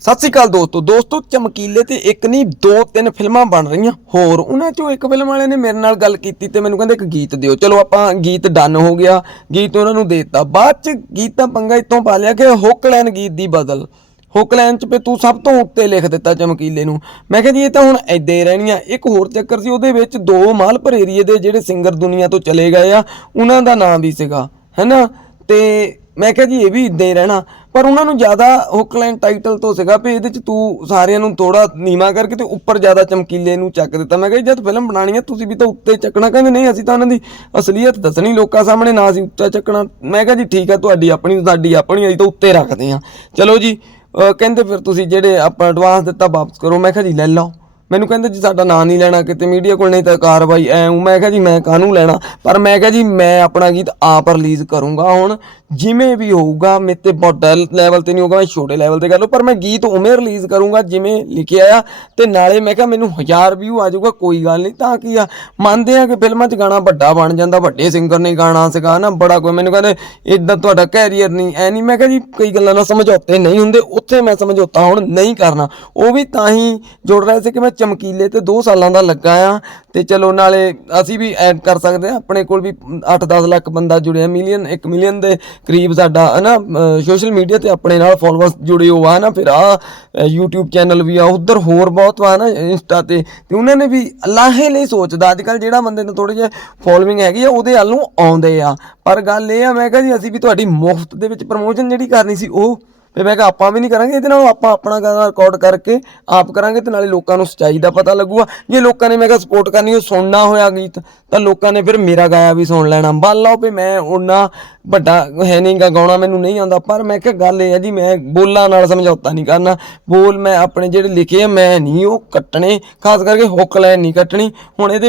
ਸਤਿ ਸ਼੍ਰੀ ਅਕਾਲ ਦੋਸਤੋ। ਦੋਸਤੋ, ਚਮਕੀਲੇ ਤੇ ਇੱਕ ਨਹੀਂ, ਦੋ ਤਿੰਨ ਫਿਲਮਾਂ ਬਣ ਰਹੀਆਂ। ਹੋਰ, ਉਹਨਾਂ ਚੋਂ ਇੱਕ ਫਿਲਮ ਵਾਲੇ ਨੇ ਮੇਰੇ ਨਾਲ ਗੱਲ ਕੀਤੀ ਤੇ ਮੈਨੂੰ ਕਹਿੰਦੇ ਇੱਕ ਗੀਤ ਦਿਓ। ਚਲੋ, ਆਪਾਂ ਗੀਤ ਡਨ ਹੋ ਗਿਆ। ਗੀਤ ਉਹਨਾਂ ਨੂੰ ਦੇਤਾ। ਬਾਅਦ ਚ ਗੀਤ ਤਾਂ ਪੰਗਾ ਇਤੋਂ ਪਾ ਲਿਆ ਕਿ ਹੁੱਕ ਗੀਤ ਦੀ ਬਦਲ। ਹੁੱਕ ਚ ਪੇ ਤੂੰ ਸਭ ਤੋਂ ਉੱਤੇ ਲਿਖ ਦਿੱਤਾ ਚਮਕੀਲੇ ਨੂੰ। ਮੈਂ ਕਿਹਾ ਜੀ, ਇਹ ਤਾਂ ਹੁਣ ਐਦਾਂ ਹੀ ਰਹਿਣੀਆਂ। ਇੱਕ ਹੋਰ ਚੱਕਰ ਸੀ, ਉਹਦੇ ਵਿੱਚ ਦੋ ਮਾਲਪੁਰ ਏਰੀਏ ਦੇ ਜਿਹੜੇ ਸਿੰਗਰ ਦੁਨੀਆ ਤੋਂ ਚਲੇ ਗਏ ਆ, ਉਹਨਾਂ ਦਾ ਨਾਮ ਵੀ ਸੀਗਾ, ਹੈਨਾ? ਤੇ ਮੈਂ ਕਿਹਾ ਜੀ, ਇਹ ਵੀ ਇਦਾਂ ਹੀ ਰਹਿਣਾ। ਪਰ ਉਹਨਾਂ ਨੂੰ ਜ਼ਿਆਦਾ ਹੁੱਕਲਾਈਨ ਟਾਈਟਲ ਤੋਂ ਸੀਗਾ ਵੀ ਇਹਦੇ ਚ ਤੂੰ ਸਾਰਿਆਂ ਨੂੰ ਥੋੜਾ ਨੀਵਾ ਕਰਕੇ ਤੇ ਉੱਪਰ ਜ਼ਿਆਦਾ ਚਮਕੀਲੇ ਨੂੰ ਚੱਕ ਦਿੱਤਾ। ਮੈਂ ਕਿਹਾ ਜੀ, ਜਦ ਫਿਲਮ ਬਣਾਣੀ ਆ, ਤੁਸੀਂ ਵੀ ਤਾਂ ਉੱਤੇ ਚੱਕਣਾ ਕਹਿੰਦੇ, ਨਹੀਂ, ਅਸੀਂ ਤਾਂ ਉਹਨਾਂ ਦੀ ਅਸਲੀਅਤ ਦੱਸਣੀ ਲੋਕਾਂ ਸਾਹਮਣੇ, ਨਾ ਅਸੀਂ ਉੱਚਾ ਚੱਕਣਾ। ਮੈਂ ਕਿਹਾ ਜੀ, ਠੀਕ ਆ, ਤੁਹਾਡੀ ਆਪਣੀ, ਸਾਡੀ ਆਪਣੀ ਅਸੀਂ ਤਾਂ ਉੱਤੇ ਰੱਖਦੇ ਹਾਂ ਚਲੋ ਜੀ ਕਹਿੰਦੇ ਫਿਰ ਤੁਸੀਂ ਜਿਹੜੇ ਆਪਾਂ ਐਡਵਾਂਸ ਦਿੱਤਾ, ਵਾਪਸ ਕਰੋ। ਮੈਂ ਕਿਹਾ ਜੀ, ਲੈ ਲਓ। ਮੈਨੂੰ ਕਹਿੰਦੇ ਜੀ ਸਾਡਾ ਨਾਂ ਨਹੀਂ ਲੈਣਾ ਕਿਤੇ, ਮੀਡੀਆ ਕੋਲ ਨਹੀਂ ਤਾਂ ਕਾਰਵਾਈ, ਐ ਹੂੰ ਮੈਂ ਕਿਹਾ ਜੀ ਮੈਂ ਕਾਹਨੂੰ ਲੈਣਾ? ਪਰ ਮੈਂ ਕਿਹਾ ਜੀ ਮੈਂ ਆਪਣਾ ਗੀਤ ਆਪ ਰਿਲੀਜ਼ ਕਰੂੰਗਾ ਹੁਣ, ਜਿਵੇਂ ਵੀ ਹੋਊਗਾ, ਮੇਰੇ ਤੇ ਵੱਡਾ ਲੈਵਲ ਤੇ ਨਹੀਂ ਹੋਊਗਾ, ਮੈਂ ਛੋਟੇ ਲੈਵਲ ਤੇ ਕਰ ਲਊ, ਪਰ ਮੈਂ ਗੀਤ ਉਵੇਂ ਰਿਲੀਜ਼ ਕਰੂੰਗਾ ਜਿਵੇਂ ਲਿਖਿਆ ਆ, ਤੇ ਨਾਲੇ ਮੈਂ ਕਿਹਾ ਮੈਨੂੰ 1000 ਵਿਊ ਆ ਜਾਊਗਾ, ਕੋਈ ਗੱਲ ਨਹੀਂ, ਤਾਂ ਕੀ ਆ? ਮੰਨਦੇ ਆ ਕਿ ਫਿਲਮਾਂ 'ਚ ਗਾਣਾ ਵੱਡਾ ਬਣ ਜਾਂਦਾ, ਵੱਡੇ ਸਿੰਗਰ ਨੇ ਗਾਣਾ ਸੀਗਾ ਨਾ, ਬੜਾ ਕੋਈ ਮੈਨੂੰ ਕਹਿੰਦੇ ਇਦਾਂ ਤੁਹਾਡਾ ਕੈਰੀਅਰ ਨਹੀਂ, ਐ ਨਹੀਂ, ਮੈਂ ਕਿਹਾ ਜੀ ਕਈ ਗੱਲਾਂ ਨਾਲ ਸਮਝੌਤੇ ਨਹੀਂ ਹੁੰਦੇ, ਉੱਥੇ ਮੈਂ ਸਮਝੌਤਾ ਹੁਣ ਨਹੀਂ ਕਰਨਾ, ਉਹ ਵੀ ਤਾਂ ਹੀ ਜੁੜ ਰਿਹਾ ਸੀ ਕਿ ਮੈਂ ਚਮਕੀਲੇ ਤੇ 2 ਸਾਲਾਂ ਦਾ ਲੱਗਾ ਆ ਤੇ ਚਲੋ ਨਾਲੇ ਅਸੀਂ ਵੀ ਐਡ ਕਰ ਸਕਦੇ ਆ। ਆਪਣੇ ਕੋਲ ਵੀ 8-10 ਲੱਖ ਬੰਦਾ ਜੁੜਿਆ, ਮਿਲੀਅਨ 1 ਮਿਲੀਅਨ ਦੇ ਕਰੀਬ ਸਾਡਾ, ਹਨਾ ਸੋਸ਼ਲ ਮੀਡੀਆ ਤੇ ਆਪਣੇ ਨਾਲ ਫੋਲੋਅਰਸ ਜੁੜੇ ਹੋ ਆ ਨਾ ਫਿਰ ਆ YouTube ਚੈਨਲ ਵੀ ਆ, ਉਧਰ ਹੋਰ ਬਹੁਤ ਵਾ ਨਾ ਇੰਸਟਾ ਤੇ ਤੇ ਉਹਨਾਂ ਨੇ ਵੀ ਲਾਹੇ ਲਈ ਸੋਚਦਾ। ਅੱਜ ਕੱਲ ਜਿਹੜਾ ਬੰਦੇ ਨੂੰ ਥੋੜੀ ਜਿਹੀ ਫੋਲੋਇੰਗ ਹੈਗੀ ਆ, ਉਹਦੇ ਵੱਲ ਨੂੰ ਆਉਂਦੇ ਆ। ਪਰ ਗੱਲ ਇਹ ਆ, ਮੈਂ ਕਿਹਾ ਜੀ, ਅਸੀਂ ਵੀ ਤੁਹਾਡੀ ਮੁਫਤ ਦੇ ਵਿੱਚ ਪ੍ਰਮੋਸ਼ਨ ਜਿਹੜੀ ਕਰਨੀ ਸੀ, ਉਹ ਤੇ ਮੈਂ ਕਿਹਾ ਆਪਾਂ ਵੀ ਨਹੀਂ ਕਰਾਂਗੇ ਇਹਦੇ ਨਾਲ, ਆਪਾਂ ਆਪਣਾ ਗਾਣਾ ਰਿਕਾਰਡ ਕਰਕੇ ਆਪ ਕਰਾਂਗੇ ਤੇ ਨਾਲੇ ਲੋਕਾਂ ਨੂੰ ਸੱਚਾਈ ਦਾ ਪਤਾ ਲੱਗੂਗਾ। ਜੇ ਲੋਕਾਂ ਨੇ ਮੈਂ ਕਿਹਾ ਸਪੋਰਟ ਕਰਨੀ, ਉਹ ਸੁਣਨਾ ਹੋਇਆ ਗੀਤ, ਤਾਂ ਲੋਕਾਂ ਨੇ ਫਿਰ ਮੇਰਾ ਗਾਇਆ ਵੀ ਸੁਣ ਲੈਣਾ। ਮੰਨ ਲਓ ਵੀ ਮੈਂ ਉਹਨਾਂ ਵੱਡਾ ਹੈ ਨਹੀਂ ਗਾ, ਗਾਉਣਾ ਮੈਨੂੰ ਨਹੀਂ ਆਉਂਦਾ। ਪਰ ਮੈਂ ਕਿਹਾ ਗੱਲ ਇਹ ਹੈ ਜੀ, ਮੈਂ ਬੋਲਾਂ ਨਾਲ ਸਮਝੌਤਾ ਨਹੀਂ ਕਰਨਾ। ਬੋਲ ਮੈਂ ਆਪਣੇ ਜਿਹੜੇ ਲਿਖੇ ਆ, ਮੈਂ ਨਹੀਂ ਉਹ ਕੱਟਣੇ, ਖਾਸ ਕਰਕੇ ਹੁੱਕ ਲਾਈਨ ਨਹੀਂ ਕੱਟਣੀ। ਹੁਣ ਇਹਦੇ